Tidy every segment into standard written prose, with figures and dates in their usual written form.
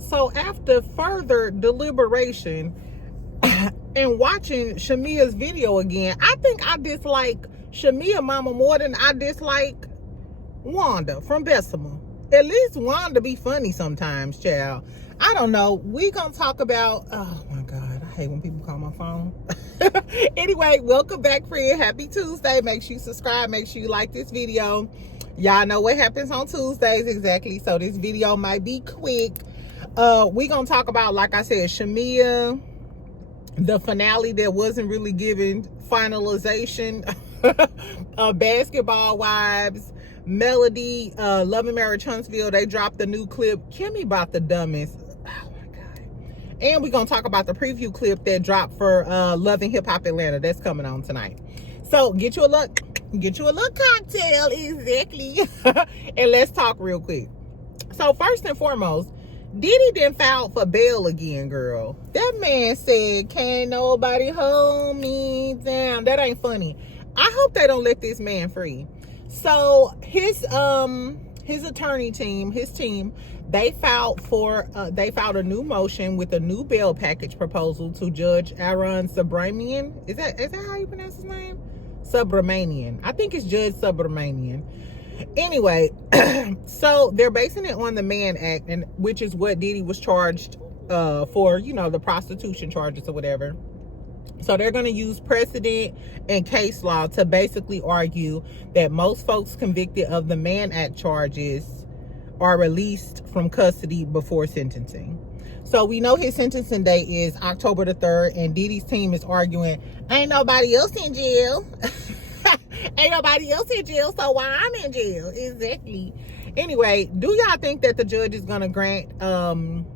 So after further deliberation and watching Shamia's video again, I think I dislike Shamia mama more than I dislike Wanda from Bessemer. At least Wanda be funny sometimes, child. I don't know. We gonna talk about, oh my God, I hate when people call my phone. Anyway, welcome back, friend. Happy Tuesday. Make sure you subscribe. Make sure you like this video. Y'all know what happens on Tuesdays exactly, so this video might be quick. We gonna talk about, like I said, Shamia, the finale that wasn't really given finalization, Basketball Wives, Melody, Love and Marriage Huntsville, they dropped the new clip. Kimmi about the dumbest. Oh my God. And we're gonna talk about the preview clip that dropped for Love and Hip Hop Atlanta. That's coming on tonight. So get you a little cocktail, exactly. And let's talk real quick. So first and foremost, Diddy didn't file for bail again, girl. That man said, can't nobody hold me down. That ain't funny. I hope they don't let this man free. So his attorney team, they filed a new motion with a new bail package proposal to Judge Aaron Subramanian. Is that how you pronounce his name? Subramanian. I think it's Judge Subramanian. Anyway, so they're basing it on the Mann Act, and which is what Diddy was charged for, you know, the prostitution charges or whatever. So they're going to use precedent and case law to basically argue that most folks convicted of the Mann Act charges are released from custody before sentencing. So we know his sentencing date is October the 3rd, and Diddy's team is arguing, ain't nobody else in jail. Ain't nobody else in jail, so why I'm in jail? Exactly. Anyway, do y'all think that the judge is going to grant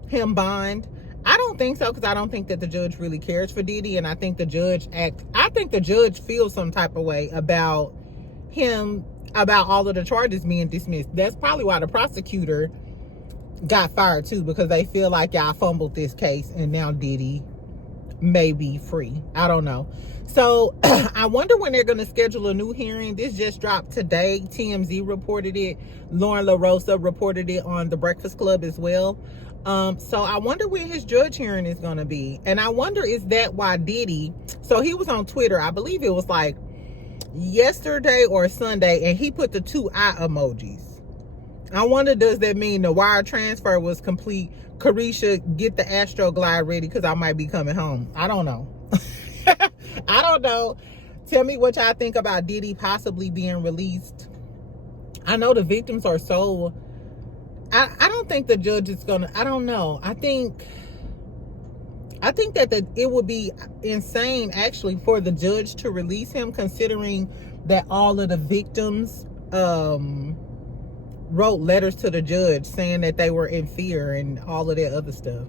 him bond? I don't think so, because I don't think that the judge really cares for Diddy, and I think the judge feels some type of way about him, about all of the charges being dismissed. That's probably why the prosecutor got fired too, because they feel like y'all fumbled this case and now Diddy may be free. I don't know. So I wonder when they're going to schedule a new hearing. This just dropped today. TMZ reported it. Lauren LaRosa reported it on The Breakfast Club as well. So I wonder when his judge hearing is going to be. And I wonder, is that why Diddy, so he was on Twitter, I believe it was like yesterday or Sunday, and he put the 2 eye emojis. I wonder, does that mean the wire transfer was complete? Carisha, get the Astroglide ready because I might be coming home. I don't know. I don't know. Tell me what y'all think about Diddy possibly being released. I know the victims are so... I don't think the judge is gonna... I don't know. I think that it would be insane, actually, for the judge to release him, considering that all of the victims wrote letters to the judge saying that they were in fear and all of that other stuff.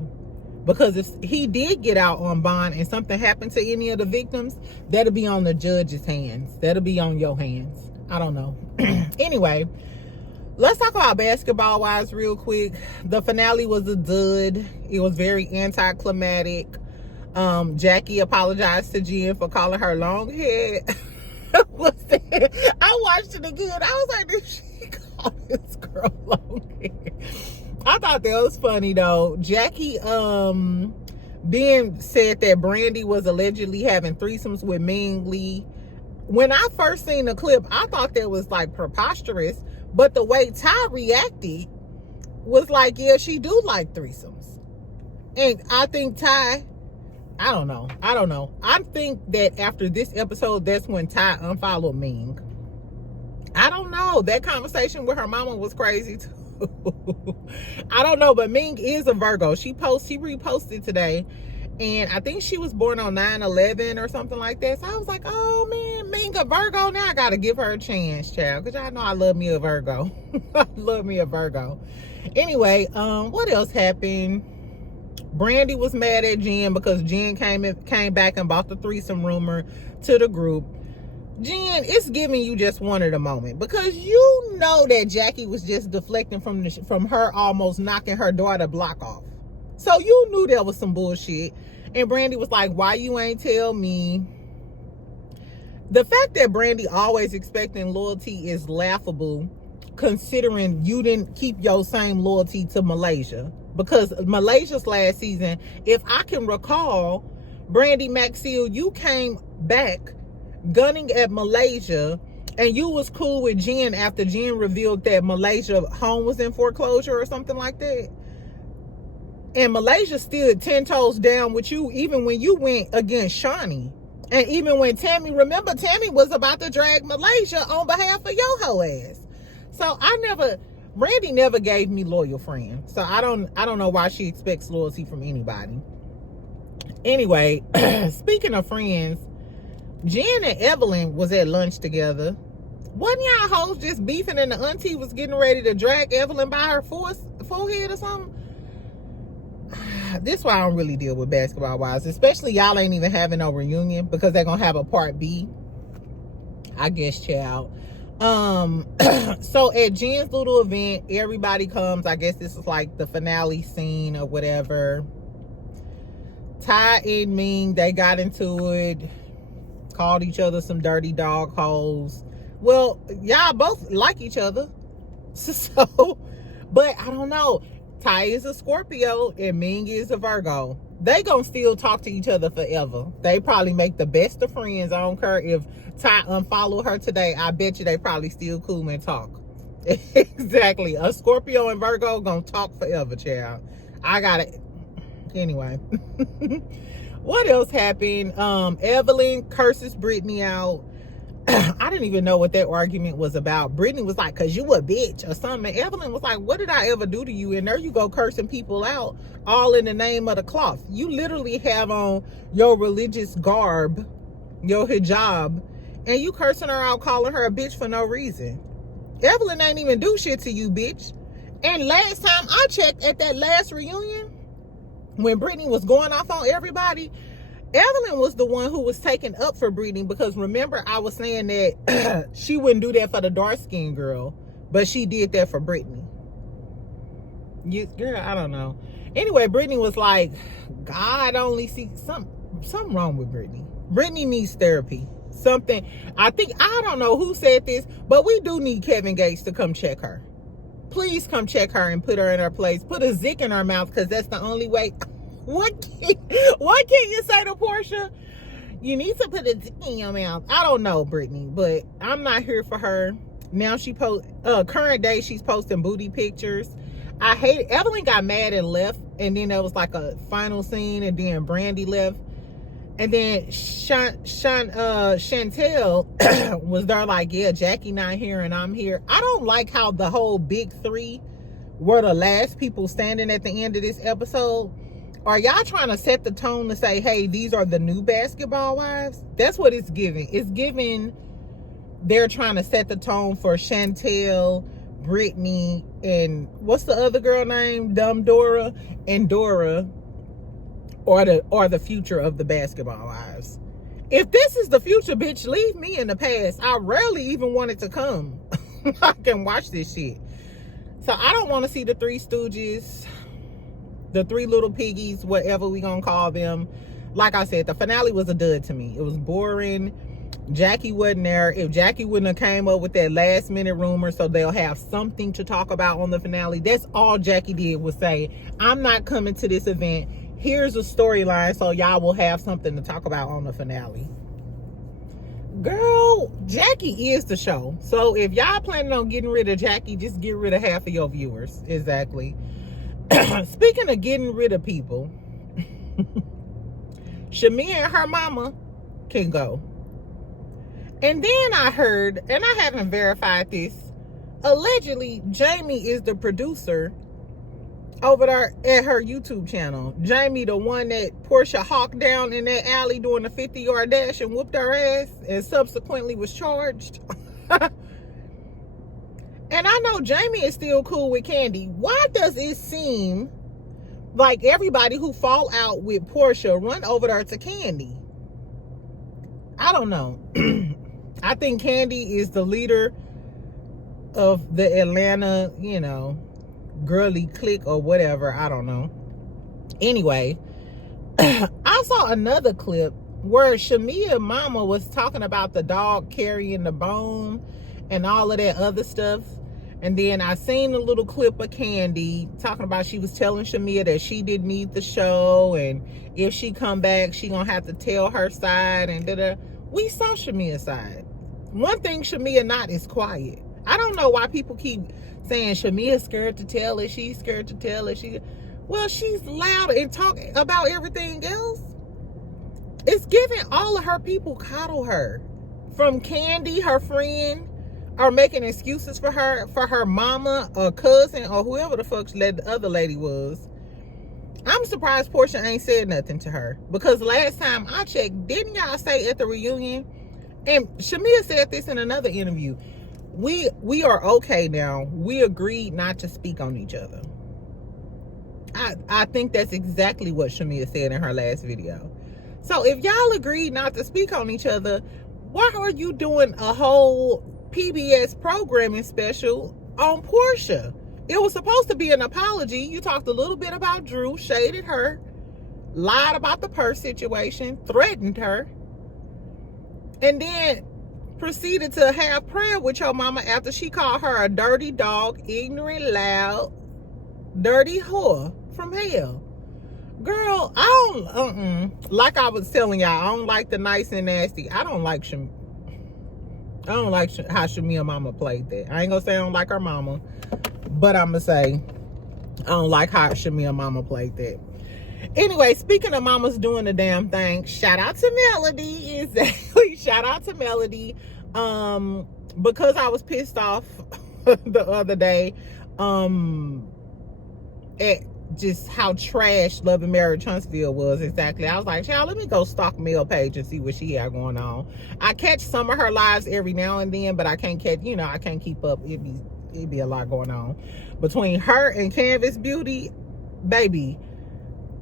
Because if he did get out on bond and something happened to any of the victims, that'll be on the judge's hands. That'll be on your hands. I don't know. Anyway, let's talk about Basketball Wives real quick. The finale was a dud. It was very anticlimactic. Jackie apologized to Jen for calling her long head. I watched it again. I was like, did she call this girl long head? I thought that was funny though. Jackie then said that Brandy was allegedly having threesomes with Ming Lee. When I first seen the clip, I thought that was like preposterous, but the way Ty reacted was like, yeah, she do like threesomes. And I think Ty, I don't know. I think that after this episode, that's when Ty unfollowed Ming. I don't know. That conversation with her mama was crazy too. I don't know, but Ming is a Virgo. She reposted today, and I think she was born on 9/11 or something like that. So I was like, oh man, Ming a Virgo. Now I gotta give her a chance, child, because y'all know I love me a Virgo. I love me a Virgo. Anyway, what else happened? Brandy was mad at Jen because Jen came back and bought the threesome rumor to the group. Jen, it's giving you just one at the moment, because you know that Jackie was just deflecting from her almost knocking her daughter block off. So you knew there was some bullshit. And Brandy was like, why you ain't tell me? The fact that Brandy always expecting loyalty is laughable, considering you didn't keep your same loyalty to Malaysia. because Malaysia's last season, if I can recall, Brandy Maxfield, you came back gunning at Malaysia, and you was cool with Jen after Jen revealed that Malaysia home was in foreclosure or something like that. And Malaysia stood 10 toes down with you even when you went against Shawnee. And even when Tammy, remember Tammy was about to drag Malaysia on behalf of your hoe ass. So Brandy never gave me loyal friends. So I don't know why she expects loyalty from anybody. Anyway, speaking of friends, Jen and Evelyn was at lunch together. Wasn't y'all hoes just beefing and the auntie was getting ready to drag Evelyn by her forehead or something? This is why I don't really deal with Basketball Wives, especially y'all ain't even having no reunion because they're gonna have a part B, I guess, child. So at Jen's little event, everybody comes. I guess this is like the finale scene or whatever. Ty and Ming, they got into it, called each other some dirty dog hoes. Well, y'all both like each other, so, but I don't know. Ty is a Scorpio and Ming is a Virgo. They gonna still talk to each other forever. They probably make the best of friends. I don't care if Ty unfollow her today. I bet you they probably still cool and talk. Exactly. A Scorpio and Virgo gonna talk forever, child. I got it. Anyway. What else happened? Evelyn curses Brittany out. I didn't even know what that argument was about. Brittany was like, cause you a bitch or something. And Evelyn was like, what did I ever do to you? And there you go cursing people out all in the name of the cloth. You literally have on your religious garb, your hijab, and you cursing her out, calling her a bitch for no reason. Evelyn ain't even do shit to you, bitch. And last time I checked at that last reunion, when Brittany was going off on everybody, Evelyn was the one who was taken up for Brittany, because remember I was saying that she wouldn't do that for the dark-skinned girl, but she did that for Brittany. Girl, I don't know. Anyway, Brittany was like, God only sees something wrong with Brittany. Brittany needs therapy. Something, I don't know who said this, but we do need Kevin Gates to come check her. Please come check her and put her in her place. Put a zick in her mouth, because that's the only way. What can you say to Porsha? You need to put a dick in your mouth. I don't know, Brittany, but I'm not here for her. Now she current day, she's posting booty pictures. I hate it. Evelyn got mad and left, and then there was like a final scene, and then Brandy left. And then Chantel was there like, yeah, Jackie not here and I'm here. I don't like how the whole big three were the last people standing at the end of this episode. Are y'all trying to set the tone to say, hey, these are the new Basketball Wives? That's what it's giving. It's giving they're trying to set the tone for Chantel, Brittany, and what's the other girl name? Dumb Dora and Dora, or the future of the Basketball Wives. If this is the future, bitch, leave me in the past. I rarely even want it to come. I can watch this shit. So I don't want to see the Three Stooges, the Three Little Piggies, whatever we gonna call them. Like I said, the finale was a dud to me. It was boring. Jackie wasn't there. If Jackie wouldn't have came up with that last minute rumor so they'll have something to talk about on the finale, that's all Jackie did was say, I'm not coming to this event. Here's a storyline so y'all will have something to talk about on the finale. Girl, Jackie is the show. So if y'all planning on getting rid of Jackie, just get rid of half of your viewers. Exactly. Speaking of getting rid of people, Shamia and her mama can go. And then I heard, and I haven't verified this, allegedly Jamie is the producer over there at her YouTube channel. Jamie, the one that Porsha hawked down in that alley doing a 50-yard dash and whooped her ass and subsequently was charged. And I know Jamie is still cool with Kandi. Why does it seem like everybody who fall out with Porsha run over there to Kandi? I don't know. I think Kandi is the leader of the Atlanta, girly clique or whatever. I don't know. Anyway, I saw another clip where Shamia mama was talking about the dog carrying the bone and all of that other stuff. And then I seen a little clip of Kandi talking about she was telling Shamea that she didn't need the show, and if she come back, she gonna have to tell her side, and we saw Shamea's side. One thing Shamea not is quiet. I don't know why people keep saying Shamea's scared to tell it, she's scared to tell it. Well, she's loud and talk about everything else. It's giving all of her people coddle her. From Kandi, her friend, are making excuses for her mama or cousin or whoever the fuck the other lady was. I'm surprised Porsha ain't said nothing to her, because last time I checked, didn't y'all say at the reunion, and Shamea said this in another interview, we are okay now. We agreed not to speak on each other. I think that's exactly what Shamea said in her last video. So if y'all agreed not to speak on each other, why are you doing a whole PBS programming special on Porsha? It was supposed to be an apology. You talked a little bit about Drew, shaded her, lied about the purse situation, threatened her, and then proceeded to have prayer with your mama after she called her a dirty dog, ignorant, loud, dirty whore from hell. Girl, I don't, like I was telling y'all, I don't like the nice and nasty. I don't like how Shamea mama played that. I ain't gonna say I don't like her mama, but I'm gonna say I don't like how Shamea mama played that. Anyway, speaking of mamas doing the damn thing, shout out to Melody. Exactly, shout out to Melody. Because I was pissed off the other day at just how trash Love and Marriage Huntsville was. Exactly. I was like, child, let me go stalk Mel Page and see what she got going on. I catch some of her lives every now and then, but I can't catch, I can't keep up. It'd be a lot going on between her and Canvas Beauty. Baby,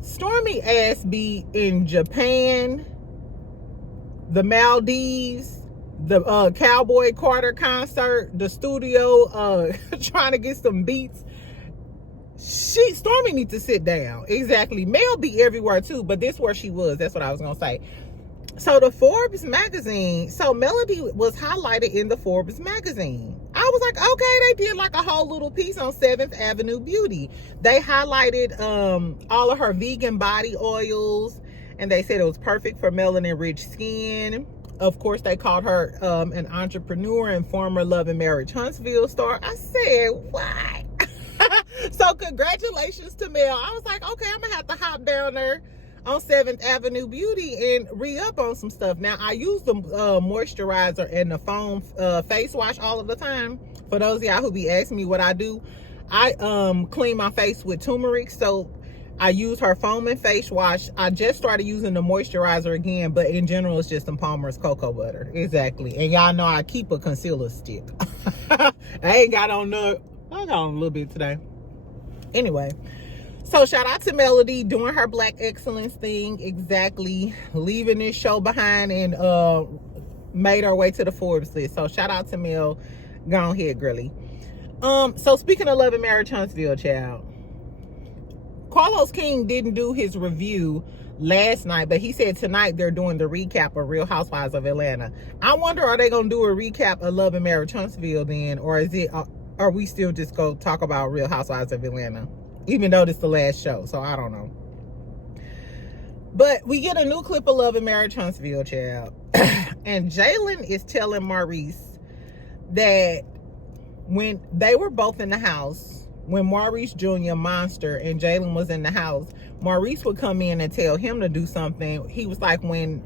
Stormy ass be in Japan, the Maldives, the Cowboy Carter concert, the studio, trying to get some beats. Stormy needs to sit down. Exactly. Mel be everywhere too, but this where she was. That's what I was gonna say. So the Forbes magazine, so Melody was highlighted in the Forbes magazine. I was like, okay, they did like a whole little piece on 7th Avenue Beauty. They highlighted all of her vegan body oils, and they said it was perfect for melanin rich skin. Of course, they called her an entrepreneur and former Love and Marriage Huntsville star. I said, what? So congratulations to Mel. I was like, okay, I'm gonna have to hop down there on 7th Avenue Beauty and re-up on some stuff. Now, I use the moisturizer and the foam face wash all of the time. For those of y'all who be asking me what I do, I clean my face with turmeric soap. I use her foam and face wash. I just started using the moisturizer again, but in general, it's just some Palmer's cocoa butter. Exactly. And y'all know I keep a concealer stick. I ain't got on I got on a little bit today. Anyway, so shout out to Melody doing her Black Excellence thing. Exactly. Leaving this show behind and made her way to the Forbes list. So shout out to Mel. Go ahead, girly. So speaking of Love and Marriage Huntsville, child, Carlos King didn't do his review last night, but he said tonight they're doing the recap of Real Housewives of Atlanta. I wonder, are they gonna do a recap of Love and Marriage Huntsville then, or is it are we still just go talk about Real Housewives of Atlanta, even though this is the last show? So I don't know. But we get a new clip of Love and Marriage Huntsville, child. And Jalen is telling Maurice that when they were both in the house, when Maurice Jr., Monster, and Jalen was in the house, Maurice would come in and tell him to do something. He was like, when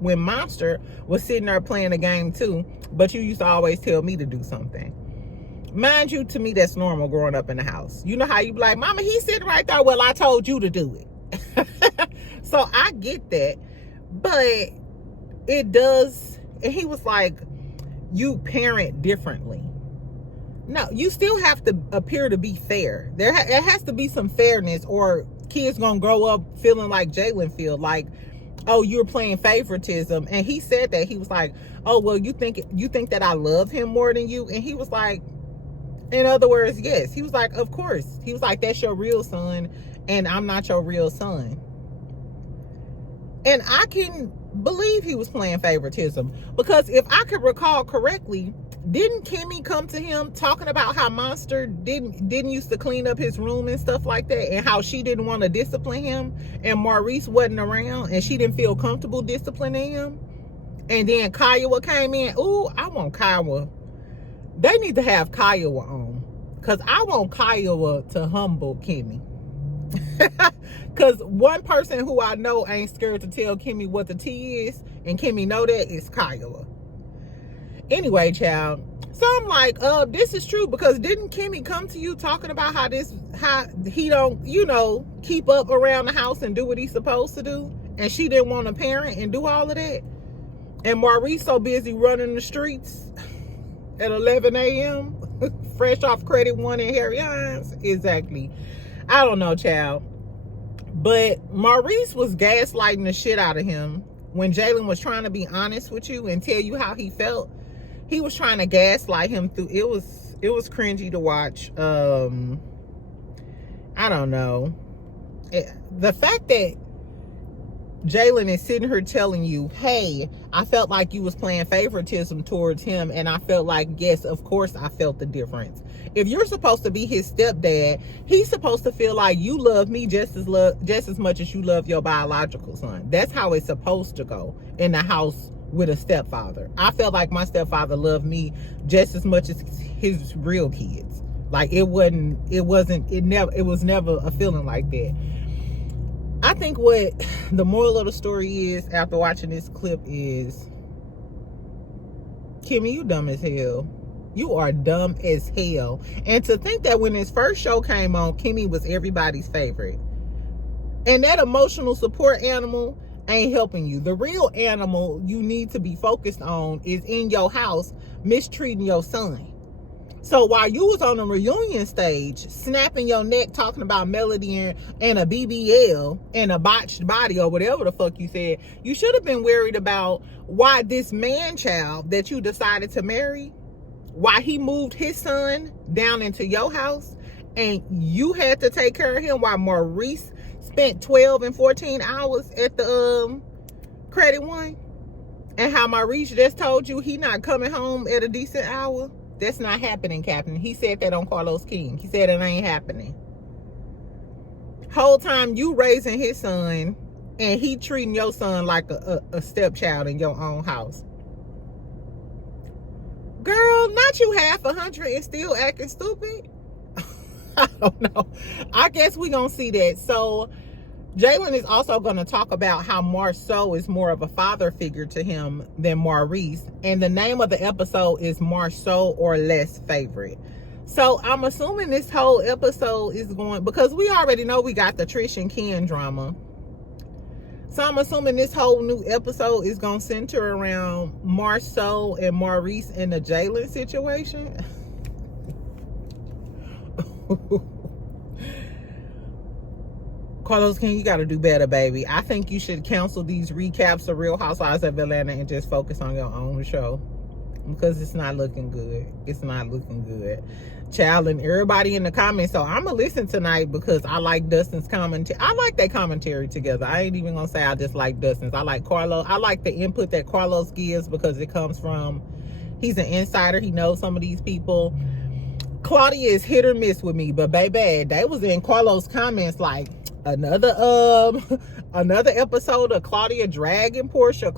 Monster was sitting there playing the game too, but you used to always tell me to do something. Mind you, to me, that's normal growing up in the house. You know how you be like, Mama, he's sitting right there. Well, I told you to do it. So I get that. But it does. And he was like, you parent differently. No, you still have to appear to be fair. There has to be some fairness, or kids gonna grow up feeling like Jalen feel like, oh, you're playing favoritism. And he said that. He was like, oh, well, you think that I love him more than you? And he was like, in other words, yes. He was like, of course. He was like, that's your real son, and I'm not your real son. And I can believe he was playing favoritism, because if I could recall correctly, didn't Kimmi come to him talking about how Monster didn't used to clean up his room and stuff like that, and how she didn't want to discipline him, and Maurice wasn't around, and she didn't feel comfortable disciplining him? And then Kiowa came in. Ooh, I want Kiowa. They need to have Kiowa on, because I want Kiowa to humble Kimmi. Because one person who I know ain't scared to tell Kimmi what the tea is, and Kimmi know that, is Kiowa. Anyway, child, so I'm like, this is true, because didn't Kimmi come to you talking about how he don't, you know, keep up around the house and do what he's supposed to do, and she didn't want a parent and do all of that, and Maurice so busy running the streets at 11 a.m. fresh off credit one and Harry Hines? Exactly. I don't know, child, but Maurice was gaslighting the shit out of him when Jalen was trying to be honest with you and tell you how he felt. He was trying to gaslight him through. It was cringy to watch. I don't know. The fact that Jalen is sitting here telling you, hey, I felt like you was playing favoritism towards him, and I felt like, yes, of course I felt the difference. If you're supposed to be his stepdad, he's supposed to feel like you love me just as much as you love your biological son. That's how it's supposed to go in the house with a stepfather. I felt like my stepfather loved me just as much as his real kids. Like it was never a feeling like that. I think what the moral of the story is, after watching this clip, is, Kimmi, you dumb as hell. You are dumb as hell. And to think that when his first show came on, Kimmi was everybody's favorite. And that emotional support animal ain't helping you. The real animal you need to be focused on is in your house mistreating your son. So while you was on the reunion stage snapping your neck talking about Melody and a BBL and a botched body or whatever the fuck you said, you should have been worried about why this man child that you decided to marry, why he moved his son down into your house and you had to take care of him, while Maurice spent 12 and 14 hours at the credit one, and how Maurice just told you he not coming home at a decent hour. That's not happening, Captain. He said that on Carlos King. He said it ain't happening. Whole time you raising his son, and he treating your son like a stepchild in your own house. Girl, not you half 100 and still acting stupid. I don't know. I guess we gonna see that. So Jalen is also going to talk about how Marceau is more of a father figure to him than Maurice. And the name of the episode is Marceau or Less Favorite. So I'm assuming this whole episode is going, because we already know we got the Trish and Ken drama. So I'm assuming this whole new episode is going to center around Marceau and Maurice in the Jalen situation. Carlos King, you got to do better, baby. I think you should cancel these recaps of Real Housewives of Atlanta and just focus on your own show, because it's not looking good. It's not looking good. Child, and everybody in the comments. So I'm going to listen tonight because I like Dustin's commentary. I like their commentary together. I ain't even going to say I just like Dustin's. I like Carlos. I like the input that Carlos gives because it comes from, he's an insider. He knows some of these people. Claudia is hit or miss with me, but baby, they was in Carlos' comments like, another episode of Claudia dragging Porsha.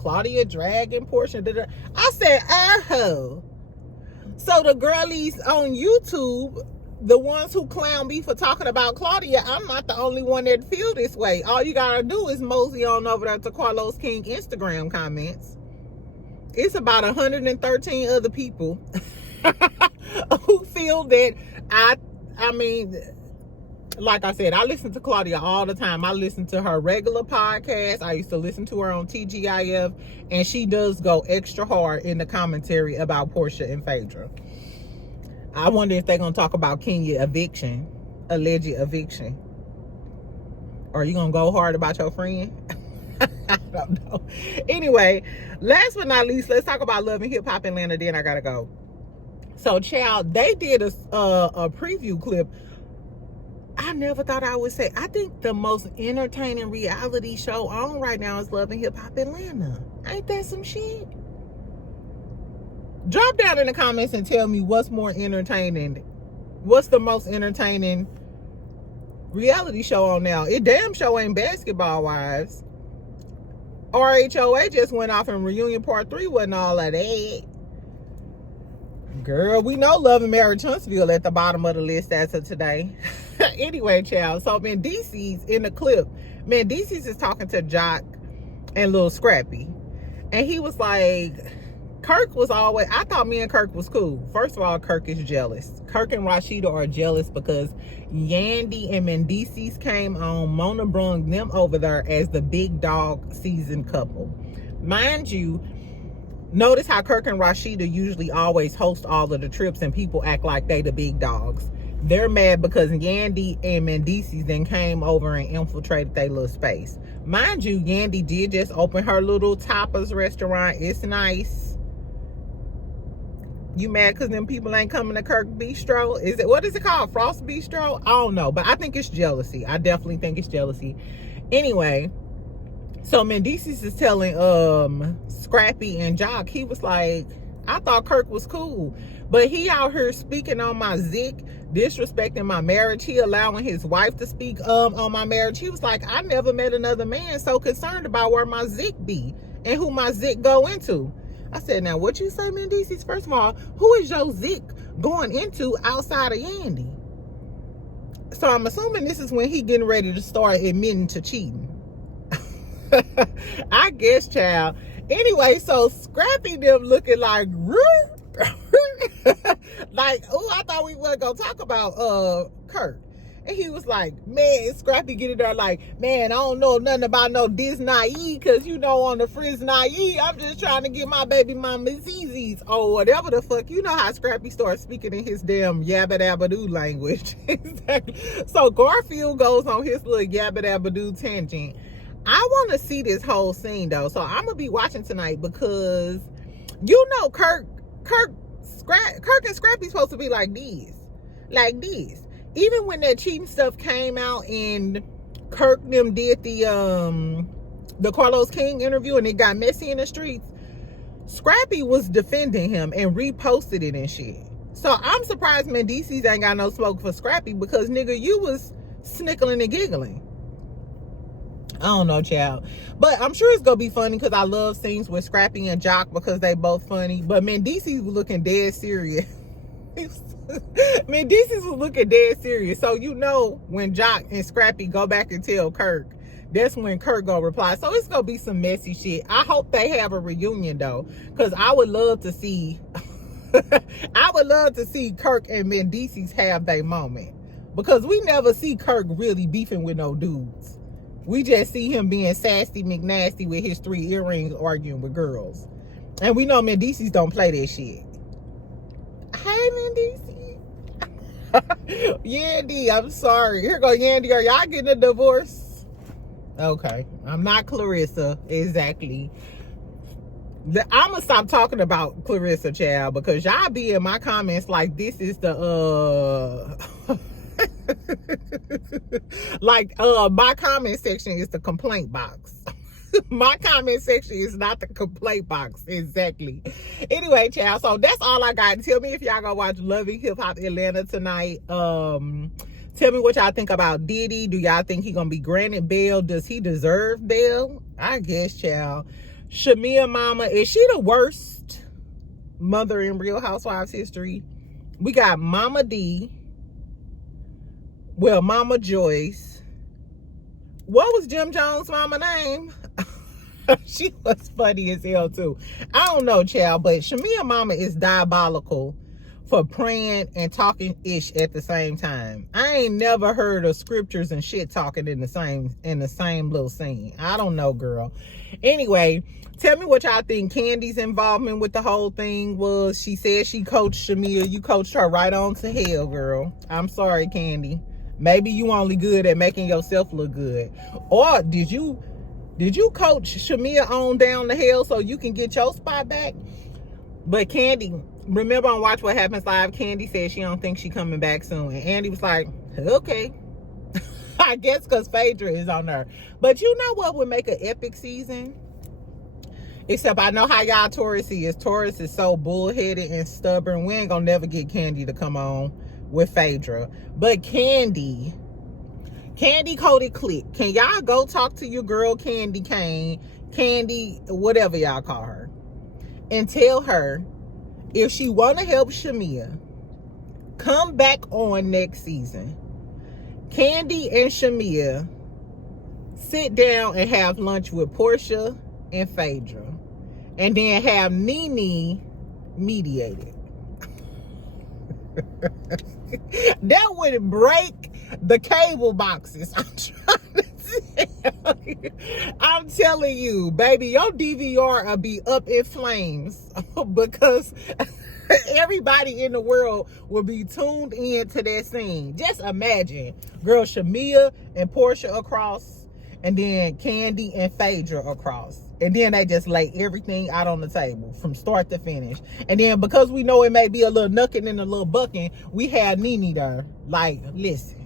I said, oh. So the girlies on YouTube, the ones who clown me for talking about Claudia, I'm not the only one that feel this way. All you gotta do is mosey on over there to Carlos King Instagram comments. It's about 113 other people who feel that I mean, like I said, I listen to Claudia all the time. I listen to her regular podcast. I used to listen to her on TGIF, and she does go extra hard in the commentary about Porsha and Phaedra. I wonder if they're going to talk about Kenya eviction, alleged eviction. Are you going to go hard about your friend? I don't know. Anyway, last but not least, let's talk about Love and Hip Hop Atlanta, then I got to go. So, child, they did a preview clip. I never thought I would say, I think the most entertaining reality show on right now is Love and Hip Hop Atlanta. Ain't that some shit? Drop down in the comments and tell me what's more entertaining. What's the most entertaining reality show on now? It damn show ain't Basketball Wives. RHOA just went off, and Reunion Part 3 wasn't all of that. Girl, we know Love and Marriage Huntsville at the bottom of the list as of today. Anyway, child, so Mendecees in the clip, Mendecees is talking to Jock and Lil Scrappy. And he was like, Kirk was always, I thought me and Kirk was cool. First of all, Kirk is jealous. Kirk and Rashida are jealous because Yandy and Mendecees came on. Mona brung them over there as the big dog season couple. Mind you, notice how Kirk and Rashida usually always host all of the trips and people act like they the big dogs. They're mad because Yandy and Mendecees then came over and infiltrated their little space. Mind you, Yandy did just open her little tapas restaurant. It's nice. You mad because them people ain't coming to Kirk Bistro? What is it called? Frost Bistro? I don't know, but I think it's jealousy. I definitely think it's jealousy. Anyway, so Mendecees is telling Scrappy and Jock, he was like, I thought Kirk was cool, but he out here speaking on my zick, disrespecting my marriage. He allowing his wife to speak on my marriage. He was like, I never met another man so concerned about where my zick be and who my zick go into. I said, now what you say, Mendecees? First of all, who is your zick going into outside of Yandy? So I'm assuming this is when he getting ready to start admitting to cheating. I guess, child. Anyway, so Scrappy them looking like like, oh, I thought we weren't gonna talk about Kirk. And he was like, man, Scrappy get it there like, man, I don't know nothing about no Disney, because you know on the Frisney, I'm just trying to get my baby mama Z's or whatever the fuck. You know how Scrappy starts speaking in his damn yabba dabba doo language. Exactly. So Garfield goes on his little yabba dabba doo tangent. I want to see this whole scene though, so I'm gonna be watching tonight because you know Kirk and Scrappy supposed to be like this. Even when that cheating stuff came out and Kirk them did the Carlos King interview and it got messy in the streets, Scrappy was defending him and reposted it and shit. So I'm surprised Mendecees ain't got no smoke for Scrappy because nigga, you was snickling and giggling. I don't know, child. But I'm sure it's going to be funny because I love scenes with Scrappy and Jock because they both funny. But Mendecees was looking dead serious. Mendecees was looking dead serious. So you know when Jock and Scrappy go back and tell Kirk, that's when Kirk gonna reply. So it's going to be some messy shit. I hope they have a reunion though. Because I would love to see... I would love to see Kirk and Mendecees have their moment. Because we never see Kirk really beefing with no dudes. We just see him being sassy McNasty with his 3 earrings arguing with girls. And we know Mendecees don't play that shit. Hey, Mendecees. Yandy, I'm sorry. Here go Yandy. Are y'all getting a divorce? Okay. I'm not Clarissa. Exactly. I'm going to stop talking about Clarissa, child, because y'all be in my comments like this is the... my comment section is the complaint box. My comment section is not the complaint box. Exactly. Anyway, child, so that's all I got. Tell me if y'all gonna watch Loving Hip Hop Atlanta tonight. Tell me what y'all think about Diddy. Do y'all think he gonna be granted bail? Does he deserve bail? I guess, child. Shamia mama, is she the worst mother in Real Housewives history? We got Mama D. Well, Mama Joyce. What was Jim Jones' mama name? She was funny as hell too. I don't know, child, but Shamia mama is diabolical for praying and talking ish at the same time. I ain't never heard of scriptures and shit talking in the same little scene. I don't know, girl. Anyway, tell me what y'all think Kandi's involvement with the whole thing was. She said she coached Shamia. You coached her right on to hell, girl. I'm sorry, Kandi. Maybe you only good at making yourself look good. Or did you coach Shamia on down the hell so you can get your spot back? But Kandi, remember on Watch What Happens Live, Kandi said she don't think she coming back soon. And Andy was like, okay. I guess because Phaedra is on there. But you know what would make an epic season? Except I know how y'all Taurus is. Taurus is so bullheaded and stubborn. We ain't gonna never get Kandi to come on with Phaedra. But Kandi Cody Click, can y'all go talk to your girl Kandi Kane, Kandi, whatever y'all call her, and tell her if she want to help Shamea, come back on next season. Kandi and Shamea sit down and have lunch with Porsha and Phaedra, and then have Nene mediated. That would break the cable boxes. I'm telling you, baby, your DVR will be up in flames because everybody in the world will be tuned in to that scene. Just imagine, girl, Shamia and Porsha across, and then Kandi and Phaedra across. And then they just lay everything out on the table from start to finish. And then because we know it may be a little knucking and a little bucking, we have Nene there. Like, listen.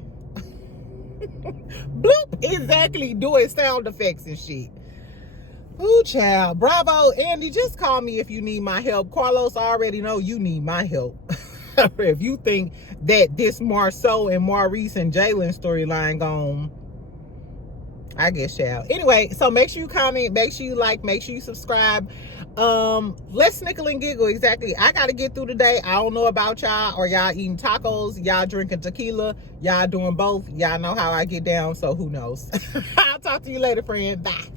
Bloop, exactly, doing sound effects and shit. Ooh, child. Bravo, Andy, just call me if you need my help. Carlos, I already know you need my help. If you think that this Marceau and Maurice and Jalen storyline gone, I guess, child. Anyway, so make sure you comment, make sure you like, make sure you subscribe. Let's snickle and giggle. Exactly. I gotta get through the day. I don't know about y'all. Or y'all eating tacos, y'all drinking tequila, y'all doing both. Y'all know how I get down, so who knows. I'll talk to you later, friend. Bye.